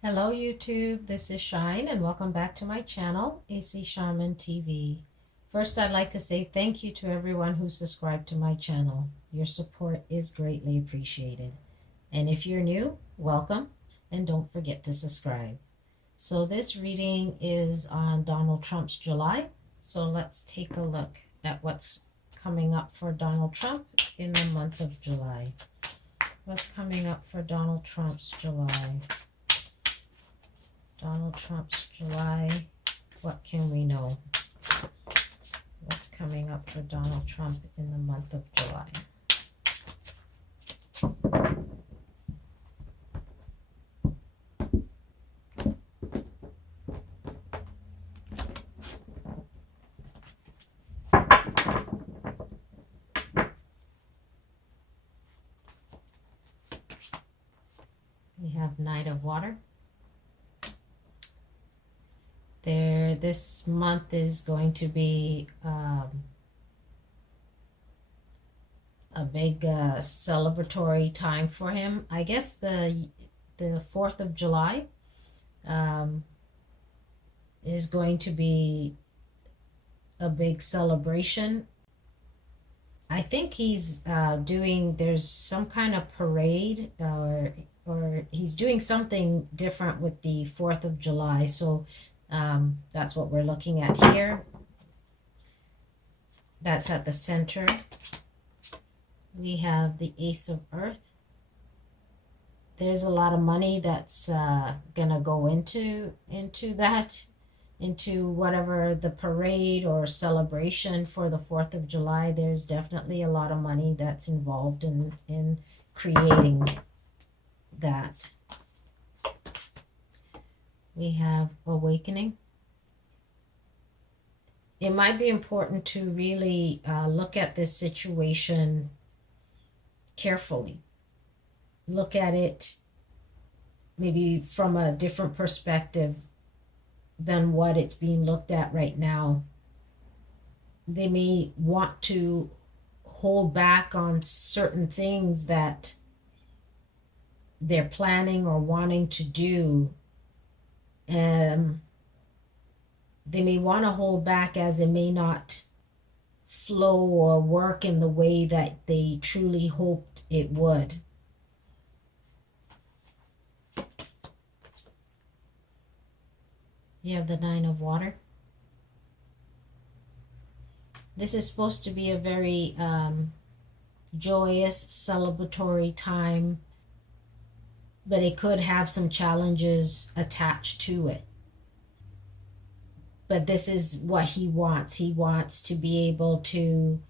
Hello YouTube, this is Shine and welcome back to my channel, AC Shaman TV. First, I'd like to say thank you to everyone who subscribed to my channel. Your support is greatly appreciated. And if you're new, welcome and don't forget to subscribe. So this reading is on Donald Trump's July. So let's take a look at what's coming up for Donald Trump in the month of July. What's coming up for Donald Trump's July? Donald Trump's July. What can we know? What's coming up for Donald Trump in the month of July? We have Knight of Water. This month is going to be a big celebratory time for him. I guess the 4th of July is going to be a big celebration. I think he's there's some kind of parade or he's doing something different with the 4th of July. So that's what we're looking at here. That's at the center. We have the Ace of Earth. There's a lot of money that's gonna go into that, into whatever the parade or celebration for the 4th of July. There's definitely a lot of money that's involved in creating that. We have Awakening. It might be important to really look at this situation carefully. Look at it maybe from a different perspective than what it's being looked at right now. They may want to hold back on certain things that they're planning or wanting to do. They may want to hold back as it may not flow or work in the way that they truly hoped it would. You have the Nine of Water. This is supposed to be a very joyous, celebratory time, but it could have some challenges attached to it. But this is what he wants. He wants to be able to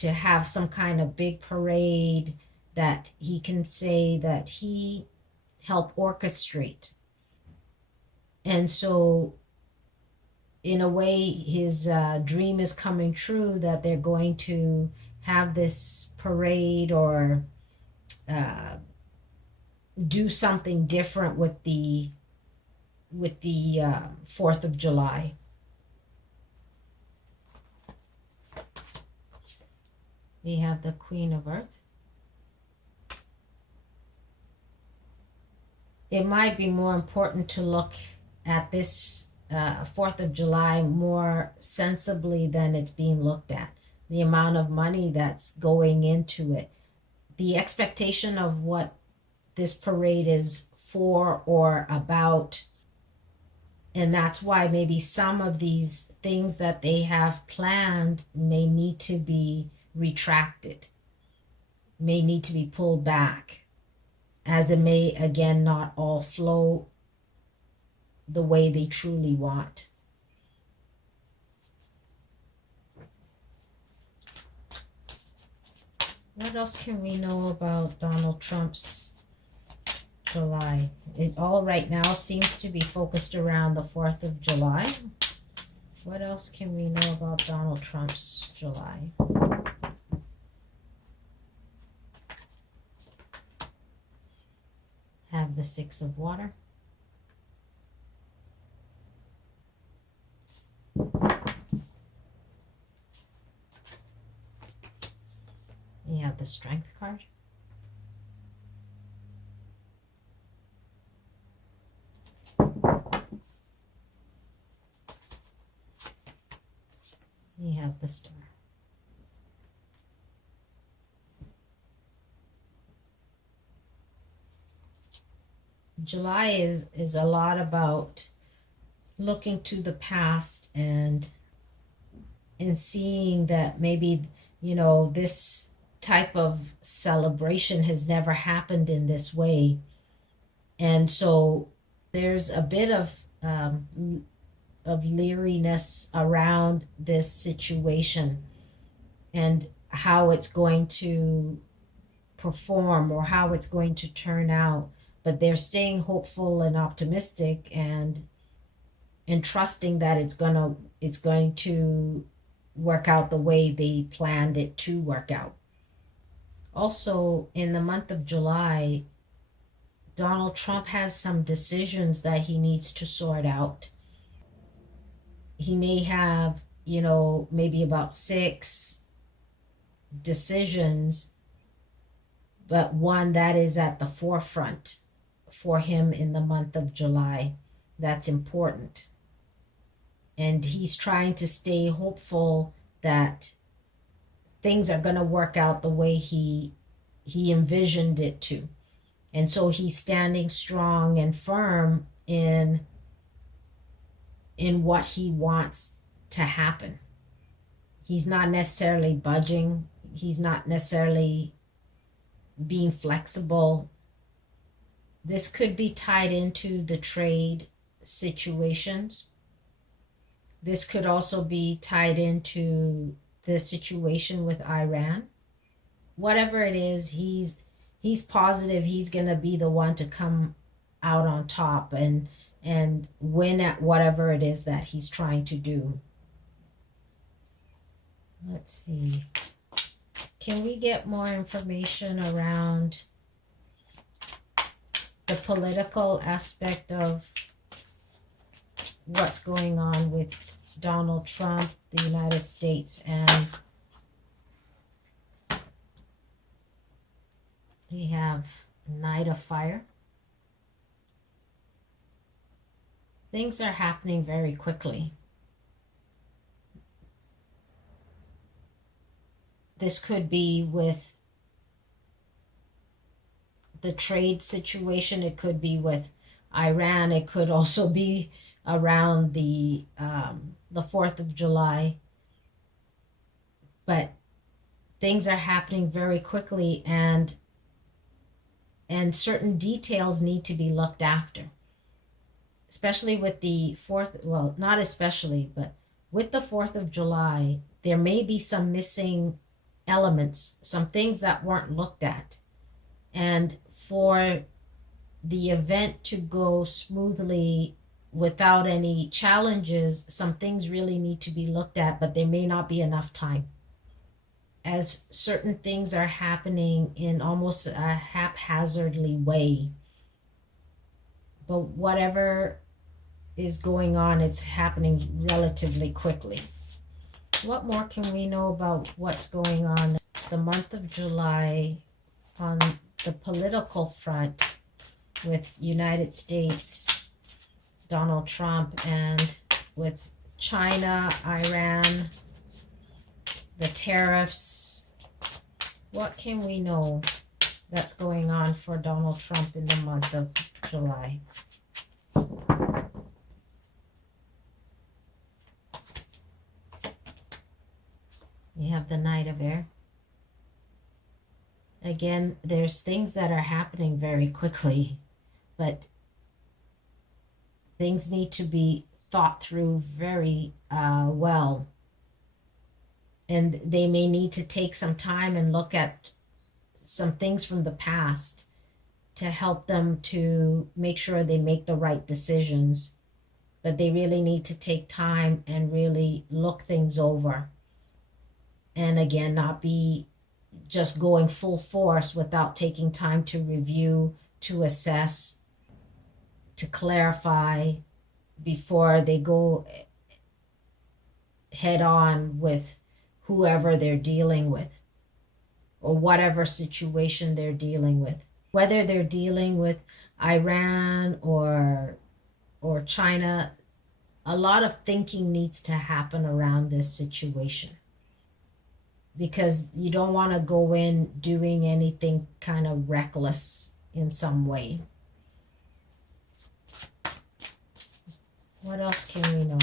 have some kind of big parade that he can say that he helped orchestrate. And so in a way, his dream is coming true, that they're going to have this parade or do something different with the 4th of July. We have the Queen of Earth. It might be more important to look at this 4th of July more sensibly than it's being looked at. The amount of money that's going into it. The expectation of what this parade is for or about. And that's why maybe some of these things that they have planned may need to be retracted, may need to be pulled back, as it may again not all flow the way they truly want. What else can we know about Donald Trump's July? It all right now seems to be focused around the 4th of July. What else can we know about Donald Trump's July? Have the Six of Water. You have the Strength card. We have the Star. July is a lot about looking to the past and seeing that maybe, this type of celebration has never happened in this way. And so there's a bit of leeriness around this situation and how it's going to perform or how it's going to turn out. But they're staying hopeful and optimistic and trusting that it's going to work out the way they planned it to work out. Also, in the month of July, Donald Trump has some decisions that he needs to sort out. He may have, maybe about 6 decisions, but one that is at the forefront for him in the month of July that's important. And he's trying to stay hopeful that things are going to work out the way he envisioned it to. And so he's standing strong and firm in what he wants to happen. He's not necessarily budging. He's not necessarily being flexible. This could be tied into the trade situations. This could also be tied into the situation with Iran. Whatever it is, he's positive he's going to be the one to come out on top and win at whatever it is that he's trying to do. Let's see. Can we get more information around the political aspect of what's going on with Donald Trump, the United States, and we have Knight of Fire. Things are happening very quickly. This could be with the trade situation. It could be with Iran. It could also be around the 4th of July. But things are happening very quickly, and certain details need to be looked after. Especially with the 4th, well, not especially, but with the 4th of July, there may be some missing elements, some things that weren't looked at. And for the event to go smoothly without any challenges, some things really need to be looked at, but there may not be enough time, as certain things are happening in almost a haphazardly way. But whatever is going on, it's happening relatively quickly. What more can we know about what's going on the month of July on the political front with United States, Donald Trump, and with China, Iran, the tariffs? What can we know that's going on for Donald Trump in the month of July? We have the Knight of Air. Again, there's things that are happening very quickly, but things need to be thought through very well. And they may need to take some time and look at some things from the past to help them to make sure they make the right decisions. But they really need to take time and really look things over. And again, not be just going full force without taking time to review, to assess, to clarify before they go head on with whoever they're dealing with or whatever situation they're dealing with. Whether they're dealing with Iran or China, a lot of thinking needs to happen around this situation, because you don't want to go in doing anything kind of reckless in some way. What else can we know?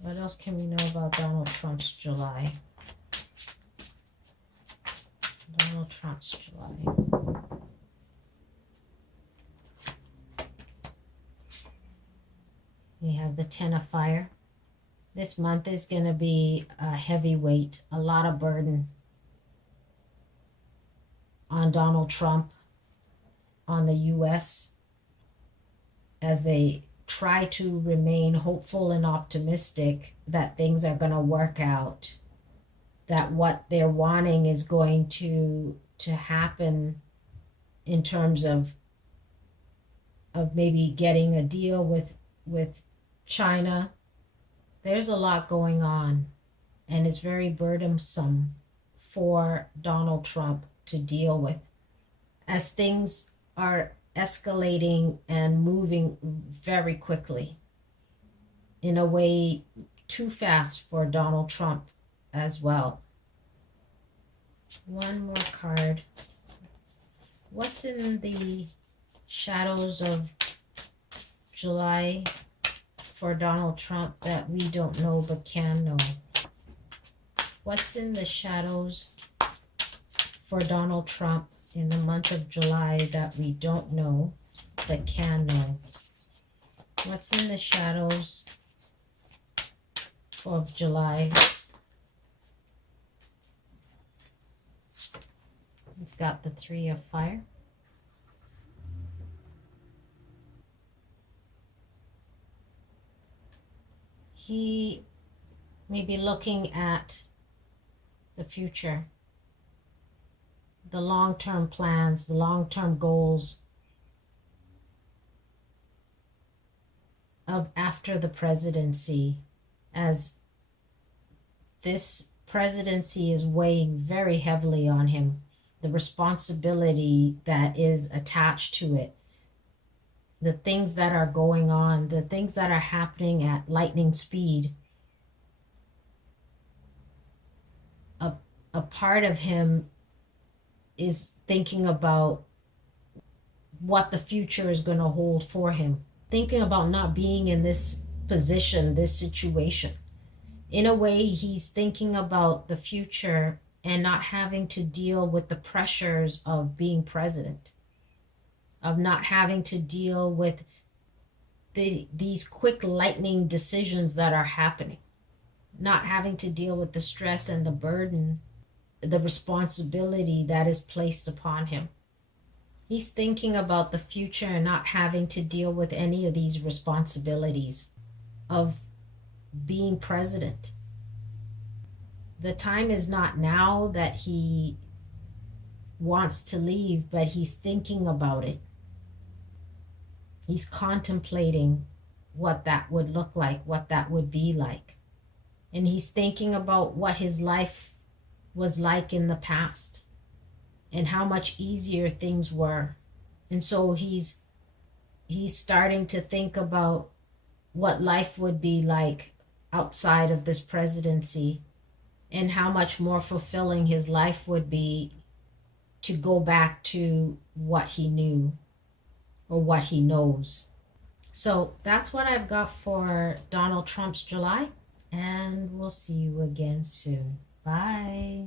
What else can we know about Donald Trump's July? Donald Trump's July. We have the Ten of Fire. This month is going to be a heavy weight, a lot of burden on Donald Trump, on the U.S., as they try to remain hopeful and optimistic that things are going to work out, that what they're wanting is going to happen in terms of maybe getting a deal with China. There's a lot going on, and it's very burdensome for Donald Trump to deal with, as things are escalating and moving very quickly, in a way too fast for Donald Trump as well. One more card. What's in the shadows of July for Donald Trump that we don't know but can know? What's in the shadows for Donald Trump in the month of July that we don't know but can know? What's in the shadows of July? We've got the Three of Fire. He may be looking at the future, the long-term plans, the long-term goals of after the presidency, as this presidency is weighing very heavily on him, the responsibility that is attached to it, the things that are going on, the things that are happening at lightning speed. A part of him is thinking about what the future is going to hold for him, thinking about not being in this position, this situation. In a way, he's thinking about the future and not having to deal with the pressures of being president, of not having to deal with these quick lightning decisions that are happening, not having to deal with the stress and the burden, the responsibility that is placed upon him. He's thinking about the future and not having to deal with any of these responsibilities of being president. The time is not now that he wants to leave, but he's thinking about it. He's contemplating what that would look like, what that would be like. And he's thinking about what his life was like in the past and how much easier things were. And so he's starting to think about what life would be like outside of this presidency, and how much more fulfilling his life would be to go back to what he knew or what he knows. So that's what I've got for Donald Trump's July, and we'll see you again soon. Bye.